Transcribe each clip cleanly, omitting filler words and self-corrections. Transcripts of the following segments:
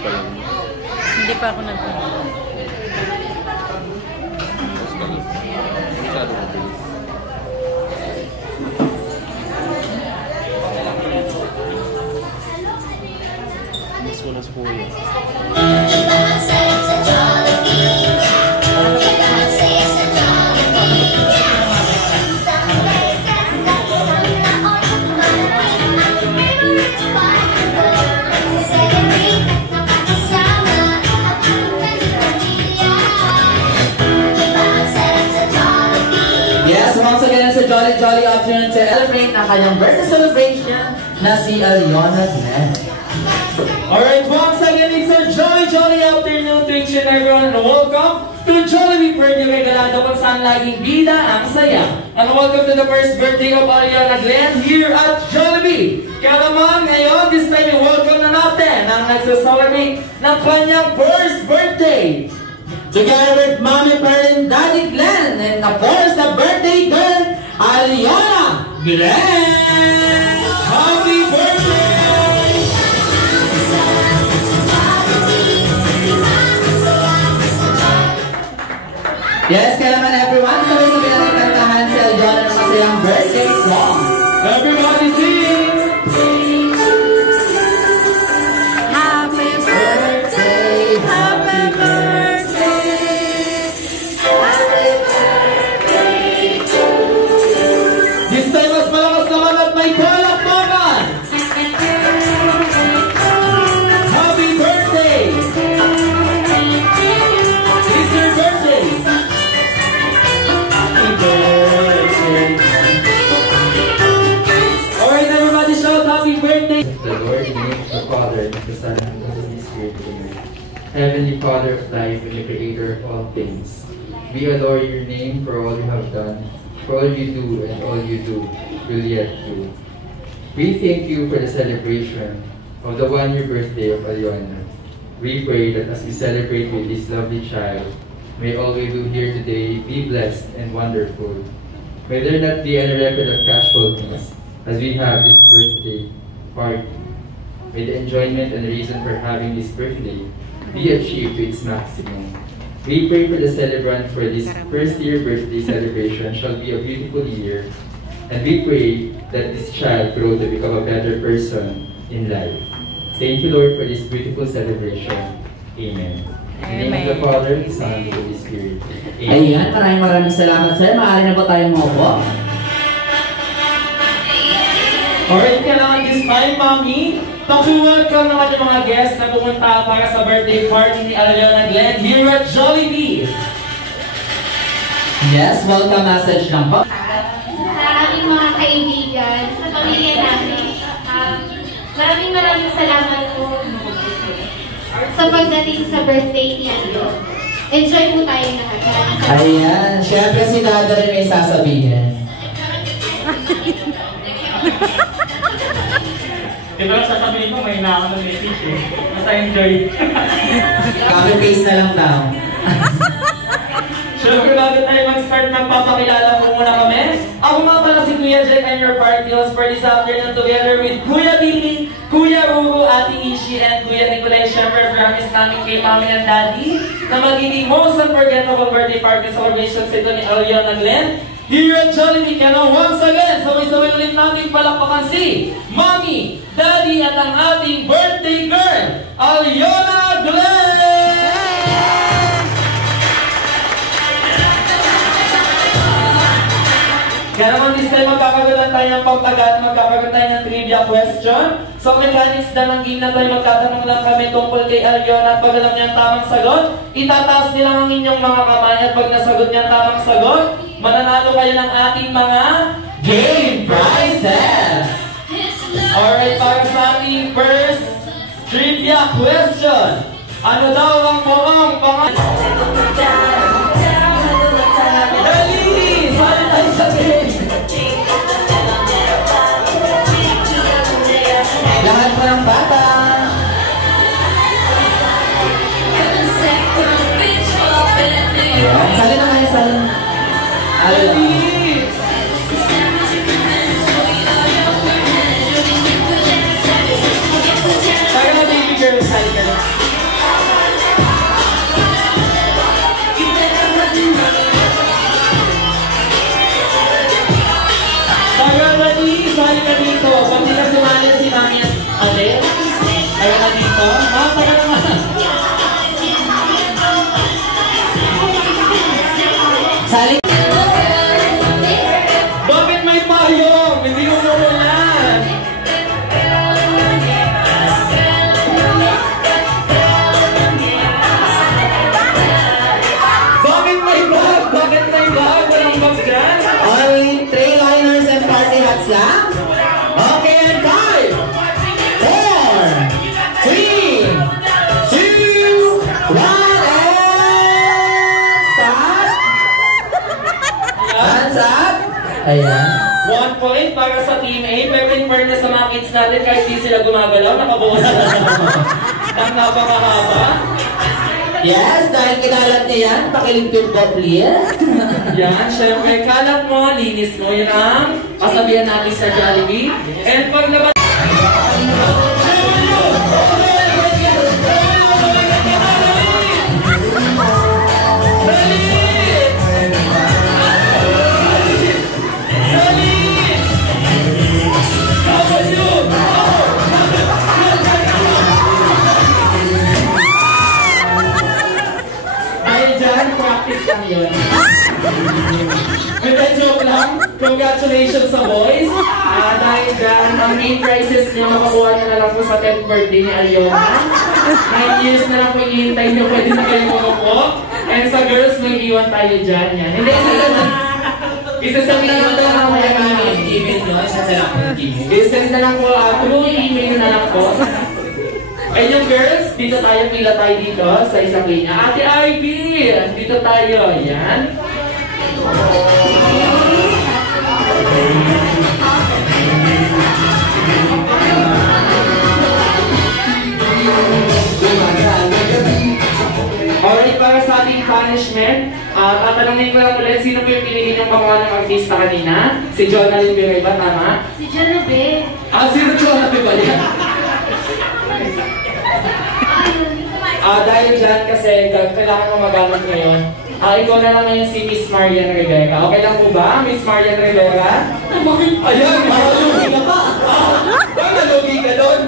Hindi pa ako nagpunta. Masyado mabilis. Mix ko na sa kuya. Jolly afternoon to celebrate na kanyang birthday celebration na si Aliona Glenn. Alright, once again, it's a jolly afternoon to each and everyone, and welcome to Jollibee Birthday Regalado kung saan laging bida ang saya. And welcome to the first birthday of Aliona Glenn here at Jollibee. Kaya naman ngayon, this time, welcome na natin ang nagsasalamin ng kanyang first birthday. Together with Mommy Pearl and Daddy Glenn, and of course, the birthday girl, Aliona Glenn! Happy birthday! Yes, kaya naman everyone, sabay-sabay natin kantahan si Aliona ng masayang birthday song. Everybody sing! Happy birthday, happy birthday, happy birthday to you. This time mas malakas naman at may palakpakan! Happy birthday! It's your birthday! Happy birthday! Alright, everybody shout happy birthday! The Lord, in the name of the Father, and of the Son, and of the Holy Spirit, amen. Heavenly Father of life and the Creator of all things, we adore your name for all you have done, for all you do, and all you will yet do. We thank you for the celebration of the one-year birthday of Aliona. We pray that as we celebrate with this lovely child, may all we do here today be blessed and wonderful. May there not be any record of casualties as we have this birthday party. May the enjoyment and the reason for having this birthday be achieved to its maximum. We pray for the celebrant for this first-year birthday celebration shall be a beautiful year, and we pray that this child grow to become a better person in life. Thank you, Lord, for this beautiful celebration. Amen. In the name of the Father, the Son, and the Holy Spirit. Ayan, maraming salamat sir. Maaari na po tayong maupo. Alright, kailangan this time, Mami, paki-welcome naman yung mga guests na pumunta para sa birthday party ni Aliona Glenn here at Jollibee. Yes, welcome message lang po. Sa aming mga kaibigan, sa pamilya namin, maraming salamat po sa pagdating sa birthday ni Aliona. Enjoy po tayo lahat. Ayan, syempre si Dada rin may sasabihin. Diba sasabihin mo, may naaman ng message eh. Basta enjoy. Copy-paste na lang daw. Siyempre, bago tayo mag-start, magpapakilala po muna kami. Ako nga pala si Kuya Jen and your party host for this afternoon together with Kuya Billy, Kuya Ruru, Ate Ishi, and Kuya Nicolay. Siyempre, promise namin kay Mami and Daddy na magiging most unforgettable birthday party celebrations ito ni Aliona Glenn. Here at Jollibee, kaya once again, sabay-sabay ulit natin palakpakan si Mami, Daddy, at ang ating birthday girl, Aliona Glenn! Kaya naman this time, magkakagulan tayo ng pagtagat, magkakagulan tayo ng trivia question. So, mechanics na ng game na tayo, magtatanong lang kami tungkol kay Aliona at pag alam niya ang tamang sagot, itataas nila ang inyong mga kamay at pag nasagot niya ang tamang sagot, mananalo kayo ng ating mga game prizes! Alright, para sa ating first trivia question. Ano daw ang buong Dali! Saan tayo sabihin? Lahat po ng bata! Sali na kayo, sali. Dali! Saka na baby girl, sali ka na. Ayan. 1 point para sa Team A, pero in fairness sa mga kids natin, kahit di sila gumagalaw, nakabawas na ang napakahaba. Yes, dahil kinalat niya yan, pakilipid ko, please. Yan, syempre, kalat mo, linis mo, yun ang kasabihan natin sa Jollibee. And pag naman... Pero joke lang, congratulations sa boys. Dahil dyan, ang main prizes niyo, makakuha niyo na lang po sa 10th birthday ni Aliona. 9 years na lang po ihintay niyo, pwede na kayo makakuha. And sa girls, may iwan tayo dyan. Yan. Hindi, isa-send na lang po ang mga Email nyo, isa-send na lang po, through email na lang po. And yung girls, dito tayo, pila tayo dito sa isang linya. Ate Ivy, dito tayo. Yan. Alright, para sa ating punishment, tatanungin ko lang ulit, sino po yung pinili ng pangalan ng artista kanina? Si Jonalyn Biray ba? Tama? Si Jonabe. Sino Jonalyn ba yan? Dahil dyan kasi kailangan mo magamit ngayon. Ikaw na lang ngayon si Miss Marian Rivera. Okay lang po ba, Miss Marian Rivera? Ayan, malugi ka pa. Malugi ka doon.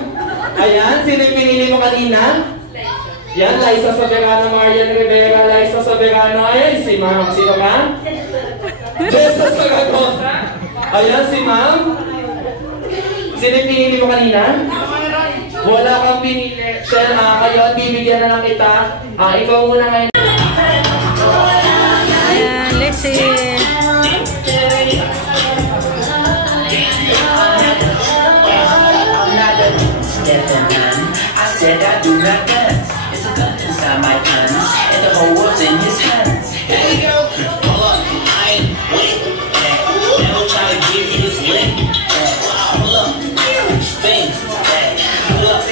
Ayan, sino yung pinili mo kanina? Yan, Liza Soberano, Marian Rivera, Liza Soberano. Ayan, si Ma'am. Sino ka? Jessa Saragosa. Ayan, si Ma'am. Sino yung pinili mo kanina? Wala kang pinili. Shell, kayo, bibigyan na lang kita. Ikaw muna ngayon. Ayan, listen. I said I do not dance. It's a gun inside my pants, and the whole world's in his hands. Hey, hold up, I ain't waiting. Never try to give me this link. Hold up, spin. Hold up,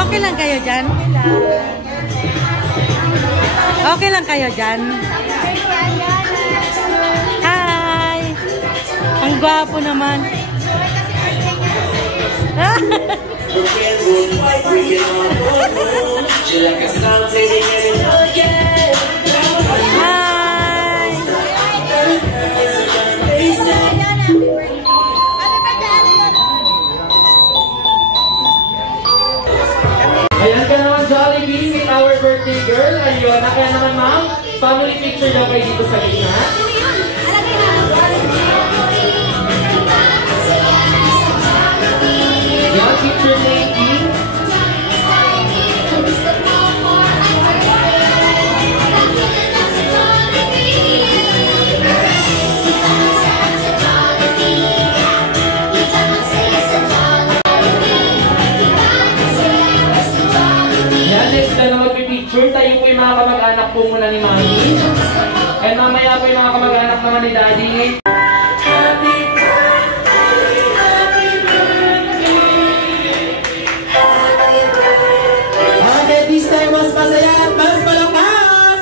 Okay lang kayo dyan? Okay lang kayo dyan? Hi! Ang gwapo naman. Ayan ka naman, Jollibee, with our birthday girl. Ayun, kaya naman ma'am, family picture daw kayo dito sa gitna. Yan, picture taking. Yan, next na magpipicture. Tayo po yung mga kamag-anak kamag-anak po muna ni Mami. And mamaya po yung mga kamag-anak naman ni Daddy. Okay, this time mas masaya at mas malakas!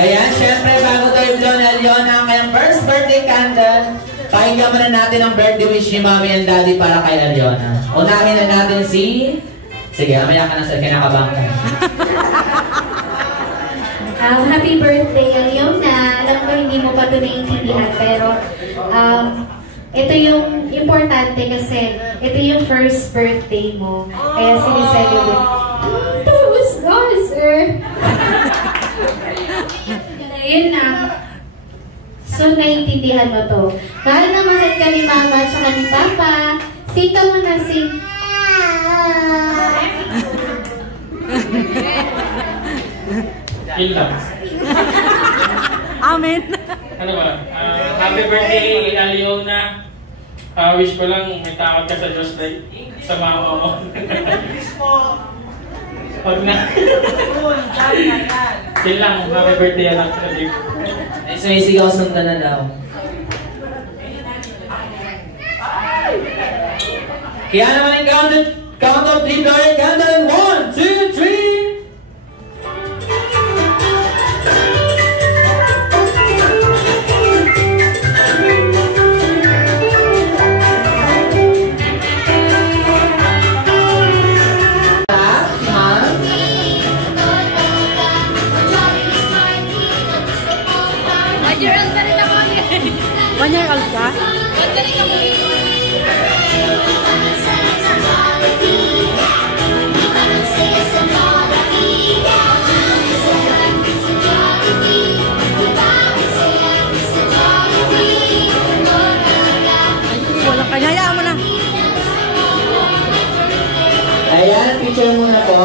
Ayan, syempre bago tayo blow na Aliona ang kayang first birthday candle, pakinggan muna natin ang birthday wish ni Mommy and Daddy para kay Aliona. Unahin na natin si... Sige, mamaya ka na sa kinakabang ka. Happy birthday, Aliona. Alam ko hindi mo pa ito naiintindihan, pero ito yung importante kasi ito yung first birthday mo. Kaya sinicelebrate. That was nice, sir. Yun na. So, naiintindihan mo to. Mahal na mahal ka ni Mama at saka ni Papa. Sing ka muna, sing. Yun lang. Amen. Ano ba? Happy birthday, Aliona. Wish ko lang may takot ka sa Diyos like sa mama mo. Huwag na. Yun lang. Happy birthday lang sa Diyos. Ay, sumisigaw sundan na daw. Kaya naman yung count of 3 dollar candle. 1, 2, 3! One year old ka? Walang kanyayaan mo na. Ayan, picture muna po.